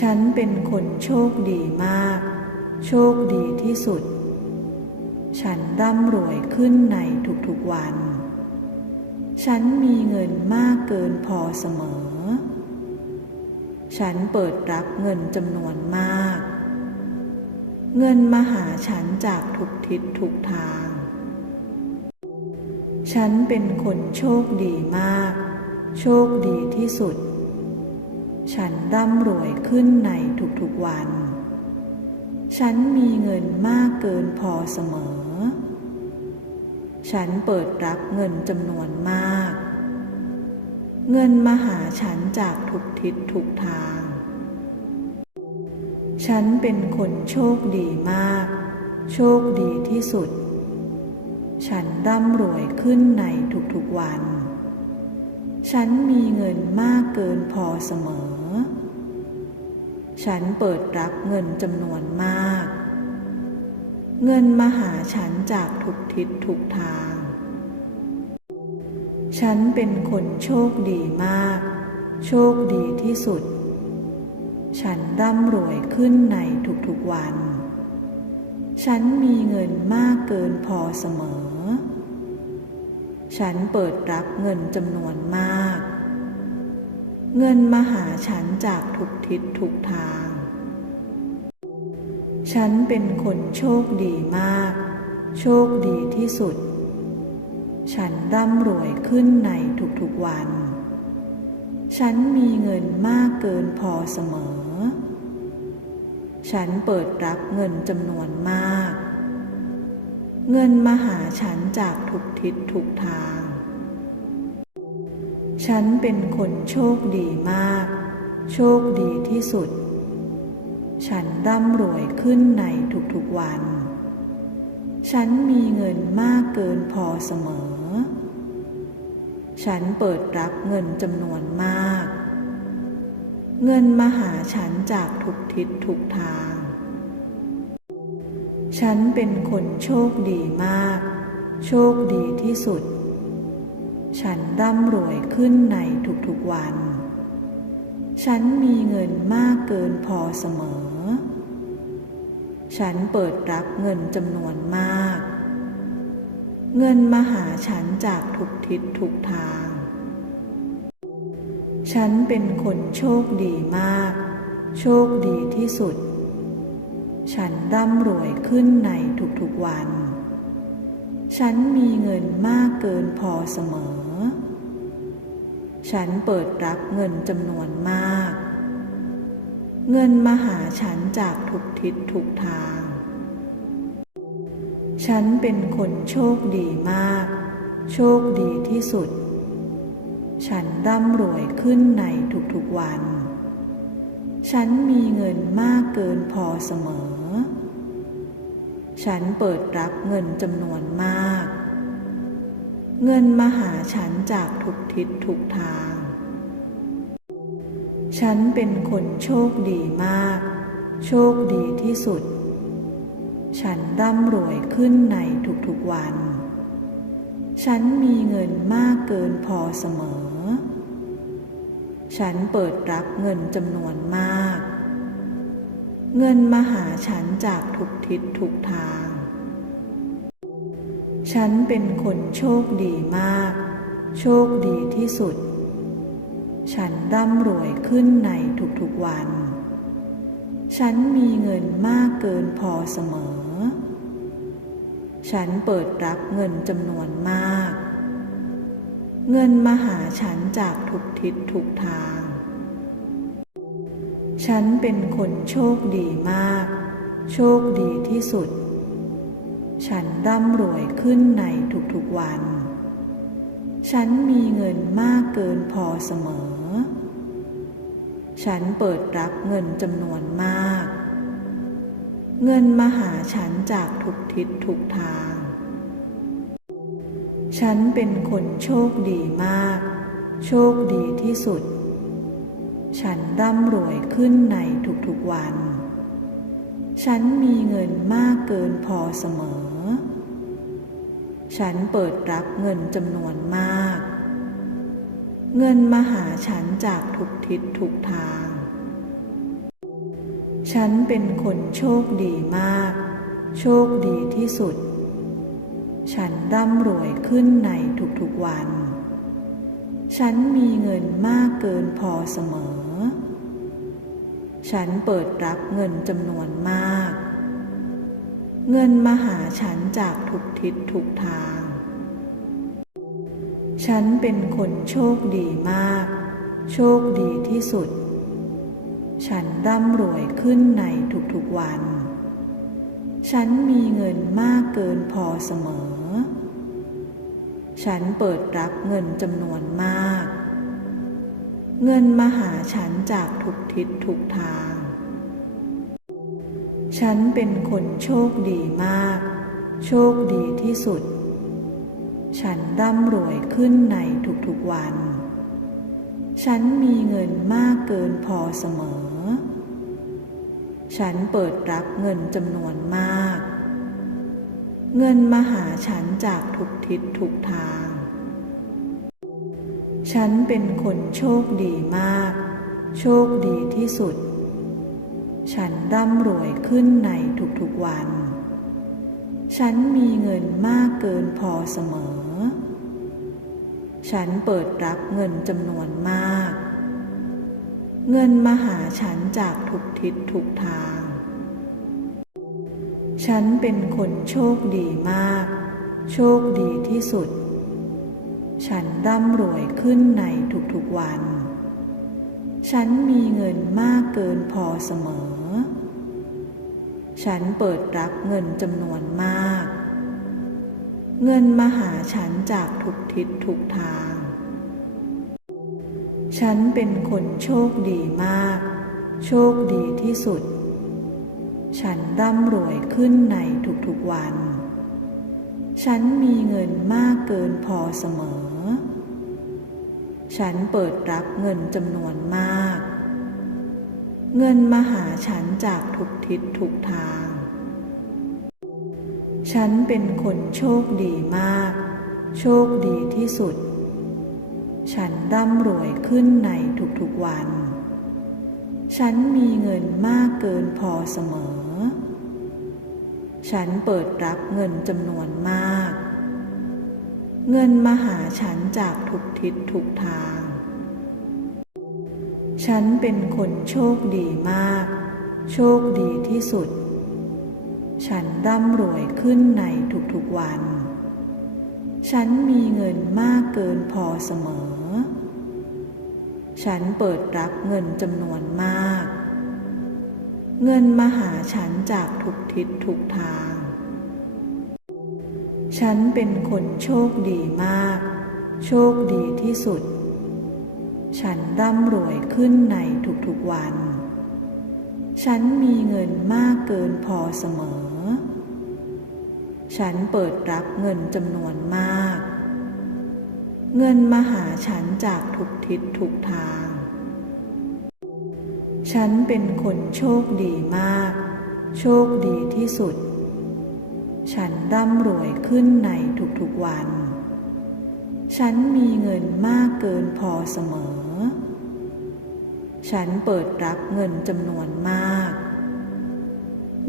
ฉันเป็นคนโชคดีมาก โชคดีที่สุด ฉันร่ำรวยขึ้นในทุกๆวัน ฉันมีเงินมากเกินพอเสมอ ฉันเปิดรับเงินจำนวนมาก เงินมาหาฉันจากทุกทิศทุกทาง ฉันเป็นคนโชคดีมาก โชคดีที่สุด ฉันร่ำรวยขึ้นในทุกๆวัน ฉันมีเงินมากเกินพอเสมอ ฉันเปิดรับเงินจำนวนมาก เงินมาหาฉันจากทุกทิศทุกทาง ฉันเป็นคนโชคดีมาก โชคดีที่สุด ฉันร่ำรวยขึ้นในทุกๆวัน ฉันมีเงินมากเกินพอเสมอ ฉันเปิดรับเงินจำนวนมาก เงินมาหาฉันจากทุกทิศทุกทาง ฉันเป็นคนโชคดีมาก โชคดีที่สุด ฉันร่ำรวยขึ้นในทุกๆวัน ฉันมีเงินมากเกินพอเสมอ ฉันเปิดรับเงินจำนวนมาก เงินมาหาฉันจากทุกทิศทุกทาง ฉันเป็นคนโชคดีมาก โชคดีที่สุด ฉันร่ำรวยขึ้นในทุกๆวัน ฉันมีเงินมากเกินพอเสมอ ฉันเปิดรับเงินจำนวนมาก เงินมาหาฉันจากทุกทิศทุกทาง ฉันเป็นคนโชคดีมาก โชคดีที่สุด ฉันร่ำรวยขึ้นในทุกๆวัน ฉันมีเงินมากเกินพอเสมอ ฉันเปิดรับเงินจำนวนมาก เงินมาหาฉันจากทุกทิศทุกทาง ฉันเป็นคนโชคดีมาก โชคดีที่สุด ฉันร่ำรวยขึ้นในทุกๆวัน ฉันมีเงินมากเกินพอเสมอ ฉันเปิดรับเงินจำนวนมาก เงินมาหาฉันจากทุกทิศทุกทาง ฉันเป็นคนโชคดีมาก โชคดีที่สุด ฉันร่ำรวยขึ้นในทุกๆวัน ฉันมีเงินมากเกินพอเสมอ ฉันเปิดรับเงินจำนวนมาก เงินมาหาฉันจากทุกทิศทุกทาง ฉันเป็นคนโชคดีมาก โชคดีที่สุด ฉันร่ำรวยขึ้นในทุกๆวัน ฉันมีเงินมากเกินพอเสมอ ฉันเปิดรับเงินจำนวนมาก เงินมาหาฉันจากทุกทิศทุกทาง ฉันเป็นคนโชคดีมาก โชคดีที่สุด ฉันร่ำรวยขึ้นในทุกๆวัน ฉันมีเงินมากเกินพอเสมอ ฉันเปิดรับเงินจำนวนมาก เงินมาหาฉันจากทุกทิศทุกทาง ฉันเป็นคนโชคดีมาก โชคดีที่สุด ฉันร่ำรวยขึ้นในทุกๆวัน ฉันมีเงินมากเกินพอเสมอ ฉันเปิดรับเงินจำนวนมาก เงินมาหาฉันจากทุกทิศทุกทาง ฉันเป็นคนโชคดีมาก โชคดีที่สุด ฉันร่ำรวยขึ้นในทุกๆวัน ฉันมีเงินมากเกินพอเสมอ ฉันเปิดรับเงินจำนวนมาก เงินมาหาฉันจากทุกทิศทุกทาง ฉันเป็นคนโชคดีมาก โชคดีที่สุด ฉันร่ำรวยขึ้นในทุกๆวัน ฉันมีเงินมากเกินพอเสมอ ฉันเปิดรับเงินจำนวนมาก เงินมาหาฉันจากทุกทิศทุกทาง ฉันเป็นคนโชคดีมาก โชคดีที่สุด ฉันร่ำรวยขึ้นในทุกๆวัน ฉันมีเงินมากเกินพอเสมอ ฉันเปิดรับเงินจำนวนมาก เงินมาหาฉันจากทุกทิศทุกทาง ฉันเป็นคนโชคดีมาก โชคดีที่สุด ฉันร่ำรวยขึ้นในทุกๆวันฉันมีเงินมากเกินพอเสมอ ฉันเปิดรับเงินจำนวนมาก เงินมาหาฉันจากทุกทิศทุกทาง ฉันเป็นคนโชคดีมาก โชคดีที่สุด ฉันร่ำรวยขึ้นในทุกๆวัน ฉันมีเงินมากเกินพอเสมอ ฉันเปิดรับเงินจำนวนมาก เงินมาหาฉันจากทุกทิศทุกทาง ฉันเป็นคนโชคดีมาก โชคดีที่สุด ฉันร่ำรวยขึ้นในทุกๆวัน ฉันมีเงินมากเกินพอเสมอ ฉันเปิดรับเงินจำนวนมาก เงินมาหาฉันจากทุกทิศทุกทาง ฉันเป็นคนโชคดีมาก โชคดีที่สุด ฉันร่ำรวยขึ้นในทุกๆวัน ฉันมีเงินมากเกินพอเสมอ ฉันเปิดรับเงินจำนวนมาก เงินมาหาฉันจากทุกทิศทุกทาง ฉันเป็นคนโชคดีมาก โชคดีที่สุด ฉันร่ำรวยขึ้นในทุกๆวัน ฉันมีเงินมากเกินพอเสมอ ฉันเปิดรับเงินจำนวนมาก เงินมาหาฉันจากทุกทิศทุกทาง ฉันเป็นคนโชคดีมาก โชคดีที่สุด ฉันร่ำรวยขึ้นในทุกๆวันฉันมีเงินมากเกินพอเสมอ ฉันเปิดรับเงินจำนวนมาก เงินมาหาฉันจากทุกทิศทุกทาง ฉันเป็นคนโชคดีมาก โชคดีที่สุด ฉันร่ำรวยขึ้นในทุกๆวัน ฉันมีเงินมากเกินพอเสมอ ฉันเปิดรับเงินจำนวนมาก เงินมาหาฉันจากทุกทิศทุกทาง ฉันเป็นคนโชคดีมาก โชคดีที่สุด ฉันร่ำรวยขึ้นในทุกๆวัน ฉันมีเงินมากเกินพอเสมอ ฉันเปิดรับเงินจำนวนมาก เงินมาหาฉันจากทุกทิศทุกทาง ฉันเป็นคนโชคดีมาก โชคดีที่สุด ฉันร่ำรวยขึ้นในทุกๆวัน ฉันมีเงินมากเกินพอเสมอ ฉันเปิดรับเงินจำนวนมาก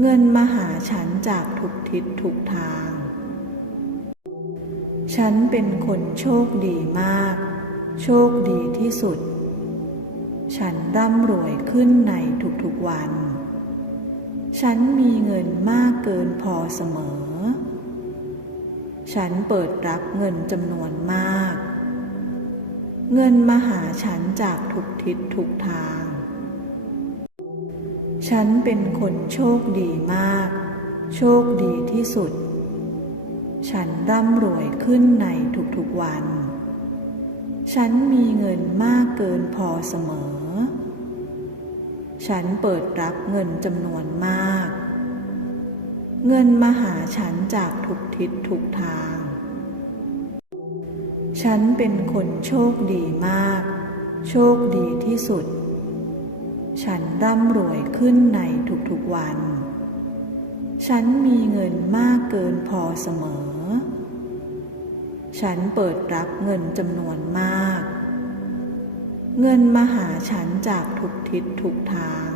เงินมาหาฉันจากทุกทิศทุกทาง ฉันเป็นคนโชคดีมาก โชคดีที่สุด ฉันร่ำรวยขึ้นในทุกๆวัน ฉันมีเงินมากเกินพอเสมอ ฉันเปิดรับเงินจำนวนมาก เงินมาหาฉันจากทุกทิศทุกทาง ฉันเป็นคนโชคดีมาก โชคดีที่สุด ฉันร่ำรวยขึ้นในทุกๆวัน ฉันมีเงินมากเกินพอเสมอ ฉันเปิดรับเงินจำนวนมาก เงินมาหาฉันจากทุกทิศทุกทาง ฉันเป็นคนโชคดีมาก โชคดีที่สุด ฉันร่ำรวยขึ้นในทุกๆวัน ฉันมีเงินมากเกินพอเสมอ ฉันเปิดรับเงินจำนวนมาก เงินมาหาฉันจากทุกทิศทุกทาง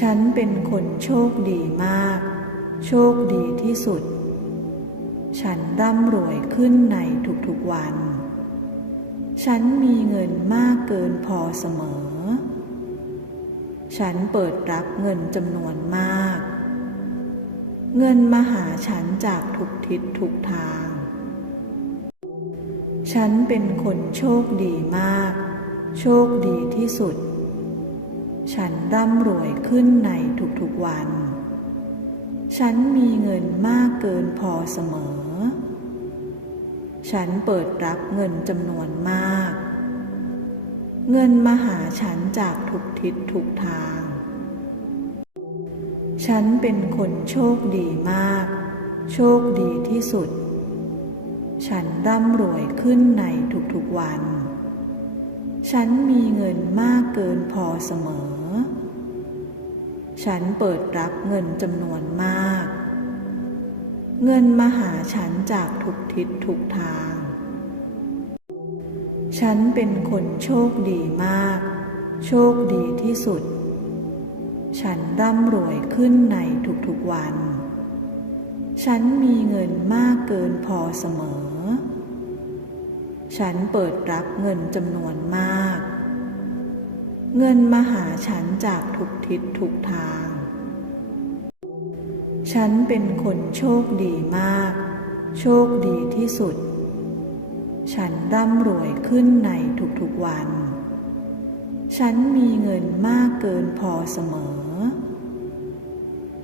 ฉันเป็นคนโชคดีมาก โชคดีที่สุด ฉันร่ำรวยขึ้นในทุกๆวัน ฉันมีเงินมากเกินพอเสมอ ฉันเปิดรับเงินจำนวนมาก เงินมาหาฉันจากทุกทิศทุกทาง ฉันเป็นคนโชคดีมาก โชคดีที่สุด ฉันร่ำรวยขึ้นในทุกๆวัน ฉันมีเงินมากเกินพอเสมอ ฉันเปิดรับเงินจำนวนมาก เงินมาหาฉันจากทุกทิศทุกทาง ฉันเป็นคนโชคดีมาก โชคดีที่สุด ฉันร่ำรวยขึ้นในทุกๆวัน ฉันมีเงินมากเกินพอเสมอ ฉันเปิดรับเงินจำนวนมาก เงินมาหาฉันจากทุกทิศทุกทาง ฉันเป็นคนโชคดีมาก โชคดีที่สุด ฉันร่ำรวยขึ้นในทุกๆวัน ฉันมีเงินมากเกินพอเสมอ ฉันเปิดรับเงินจำนวนมาก เงินมาหาฉันจากทุกทิศทุกทาง ฉันเป็นคนโชคดีมาก โชคดีที่สุด ฉันร่ำรวยขึ้นในทุกๆวันฉันมีเงินมาก เกินพอเสมอ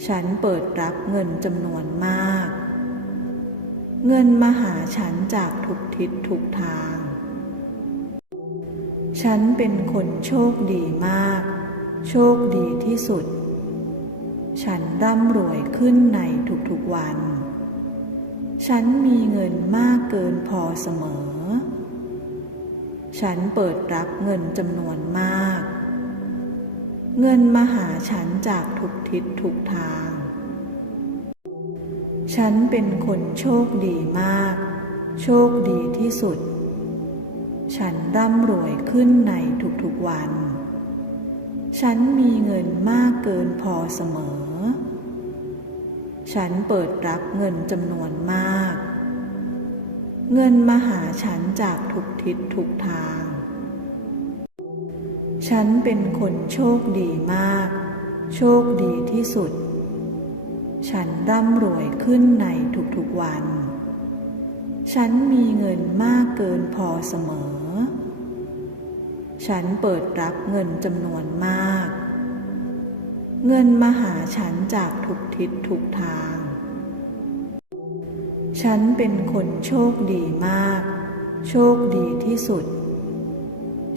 ฉันเปิดรับเงินจำนวนมาก เงินมาหาฉันจากทุกทิศทุกทาง ฉันเป็นคนโชคดีมาก โชคดีที่สุด ฉันร่ำรวยขึ้นในทุกๆวัน ฉันมีเงินมากเกินพอเสมอฉันเปิดรับเงินจำนวนมาก เงินมาหาฉันจากทุกทิศทุกทาง ฉันเป็นคนโชคดีมาก โชคดีที่สุด ฉันร่ำรวยขึ้นในทุกๆวัน ฉันมีเงินมากเกินพอเสมอ ฉันเปิดรับเงินจำนวนมาก เงินมาหาฉันจากทุกทิศทุกทาง ฉันเป็นคนโชคดีมาก โชคดีที่สุด ฉันร่ำรวยขึ้นในทุกๆวัน ฉันมีเงินมากเกินพอเสมอ ฉันเปิดรับเงินจำนวนมาก เงินมาหาฉันจากทุกทิศทุกทาง ฉันเป็นคนโชคดีมาก โชคดีที่สุด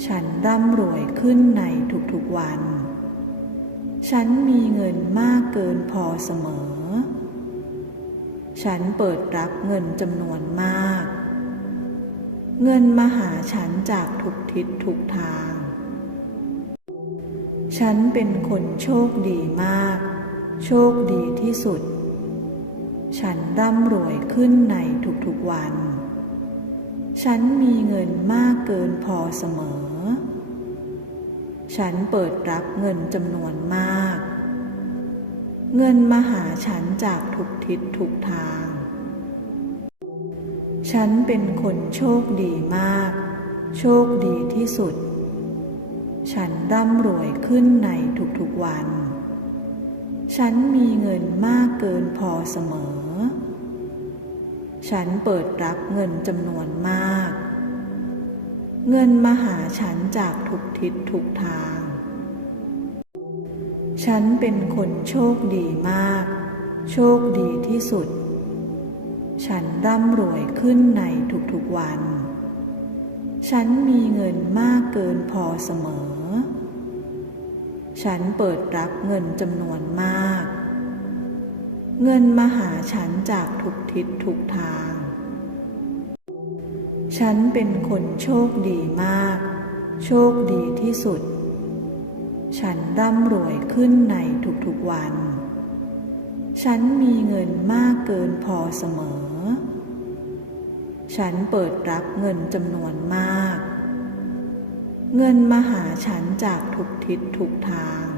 ฉันร่ำรวยขึ้นในทุกๆวัน ฉันมีเงินมากเกินพอเสมอ ฉันเปิดรับเงินจำนวนมาก เงินมาหาฉันจากทุกทิศทุกทาง ฉันเป็นคนโชคดีมาก โชคดีที่สุด ฉันร่ำรวยขึ้นในทุกๆวัน ฉันมีเงินมากเกินพอเสมอ ฉันเปิดรับเงินจำนวนมาก เงินมาหาฉันจากทุกทิศทุกทาง ฉันเป็นคนโชคดีมาก โชคดีที่สุด ฉันร่ำรวยขึ้นในทุกๆวัน ฉันมีเงินมากเกินพอเสมอ ฉันเปิดรับเงินจำนวนมาก เงินมาหาฉันจากทุกทิศทุกทาง ฉันเป็นคนโชคดีมาก โชคดีที่สุด ฉันร่ำรวยขึ้นในทุกๆวัน ฉันมีเงินมากเกินพอเสมอ ฉันเปิดรับเงินจำนวนมาก เงินมาหาฉันจากทุกทิศทุกทาง ฉันเป็นคนโชคดีมาก โชคดีที่สุด ฉันร่ำรวยขึ้นในทุกๆวัน ฉันมีเงินมากเกินพอเสมอ ฉันเปิดรับเงินจำนวนมาก เงินมาหาฉันจากทุกทิศทุกทาง